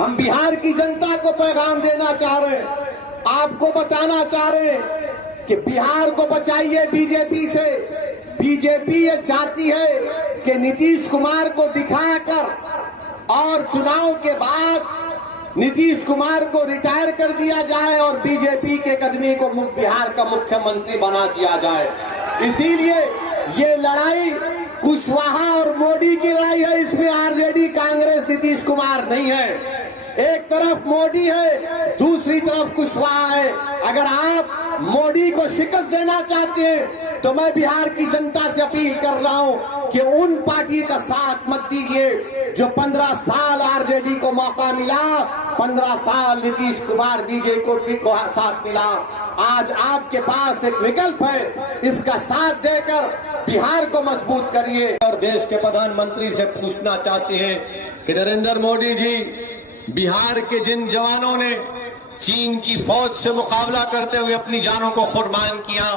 हम बिहार की जनता को पैगाम देना चाह रहे हैं, आपको बताना चाह रहे हैं कि बिहार को बचाइए बीजेपी से। बीजेपी ये चाहती है कि नीतीश कुमार को दिखाकर और चुनाव के बाद नीतीश कुमार को रिटायर कर दिया जाए और बीजेपी के कदमी को बिहार का मुख्यमंत्री बना दिया जाए। इसीलिए ये लड़ाई कुशवाहा और मोदी की लड़ाई है। इसमें आरजेडी, कांग्रेस, नीतीश कुमार नहीं है। एक तरफ मोदी है, दूसरी तरफ कुशवाहा है। अगर आप मोदी को शिकस्त देना चाहते हैं तो मैं बिहार की जनता से अपील कर रहा हूं कि उन पार्टी का साथ मत दीजिए जो 15 साल आरजेडी को मौका मिला, 15 साल नीतीश कुमार बीजेपी को साथ मिला। आज आपके पास एक विकल्प है, इसका साथ देकर बिहार को मजबूत करिए। और देश के प्रधानमंत्री से पूछना चाहते हैं कि नरेंद्र मोदी जी, बिहार के जिन जवानों ने चीन की फौज से मुकाबला करते हुए अपनी जानों को कुर्बान किया,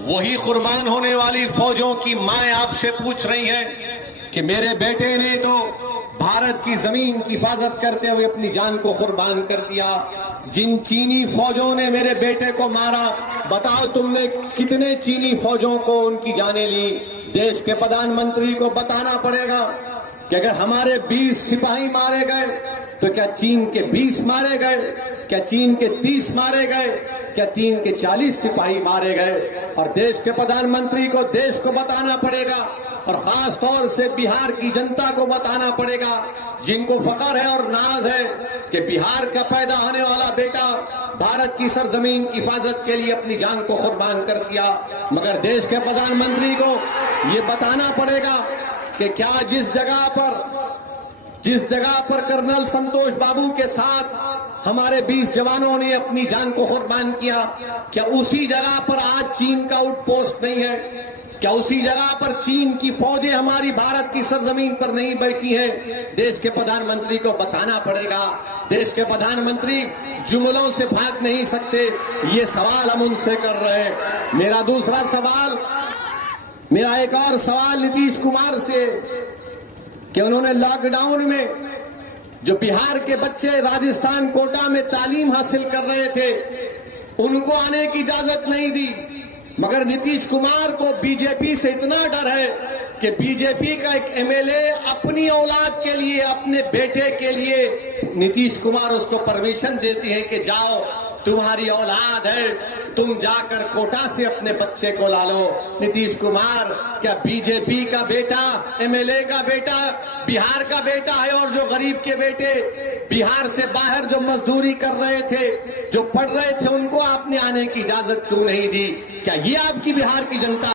वही कुर्बान होने वाली फौजों की माएं आपसे पूछ रही हैं कि मेरे बेटे ने तो भारत की जमीन की हिफाजत करते हुए अपनी जान को कुर्बान कर दिया। जिन चीनी फौजों ने मेरे बेटे को मारा, बताओ तुमने कितने चीनी फौजों को उनकी जानें ली। देश के प्रधानमंत्री को बताना पड़ेगा कि अगर हमारे 20 सिपाही मारे गए तो क्या चीन के 20 मारे गए, क्या चीन के 30 मारे गए, क्या चीन के 40 सिपाही मारे गए। और देश के प्रधानमंत्री को देश को बताना पड़ेगा और खास तौर से बिहार की जनता को बताना पड़ेगा, जिनको फख्र है और नाज है कि बिहार का पैदा होने वाला बेटा भारत की सरजमीन की हिफाजत के लिए अपनी जान को कुर्बान कर दिया। मगर देश के प्रधानमंत्री को ये बताना पड़ेगा कि क्या जिस जगह पर कर्नल संतोष बाबू के साथ हमारे 20 जवानों ने अपनी जान को कुर्बान किया, क्या उसी जगह पर आज चीन का आउटपोस्ट नहीं है? क्या उसी जगह पर चीन की फौजें हमारी भारत की सरजमीन पर नहीं बैठी हैं? देश के प्रधानमंत्री को बताना पड़ेगा। देश के प्रधानमंत्री जुमलों से भाग नहीं सकते, ये सवाल हम उनसे कर रहे हैं। मेरा एक और सवाल नीतीश कुमार से कि उन्होंने लॉकडाउन में जो बिहार के बच्चे राजस्थान कोटा में तालीम हासिल कर रहे थे, उनको आने की इजाजत नहीं दी। मगर नीतीश कुमार को बीजेपी से इतना डर है कि बीजेपी का एक एमएलए अपनी औलाद के लिए, अपने बेटे के लिए, नीतीश कुमार उसको परमिशन देती है कि जाओ, तुम्हारी औलाद है, तुम जाकर कोटा से अपने बच्चे को ला लो। नीतीश कुमार, क्या बीजेपी का बेटा, एमएलए का बेटा बिहार का बेटा है? और जो गरीब के बेटे बिहार से बाहर जो मजदूरी कर रहे थे, जो पढ़ रहे थे, उनको आपने आने की इजाजत क्यों नहीं दी? क्या ये आपकी बिहार की जनता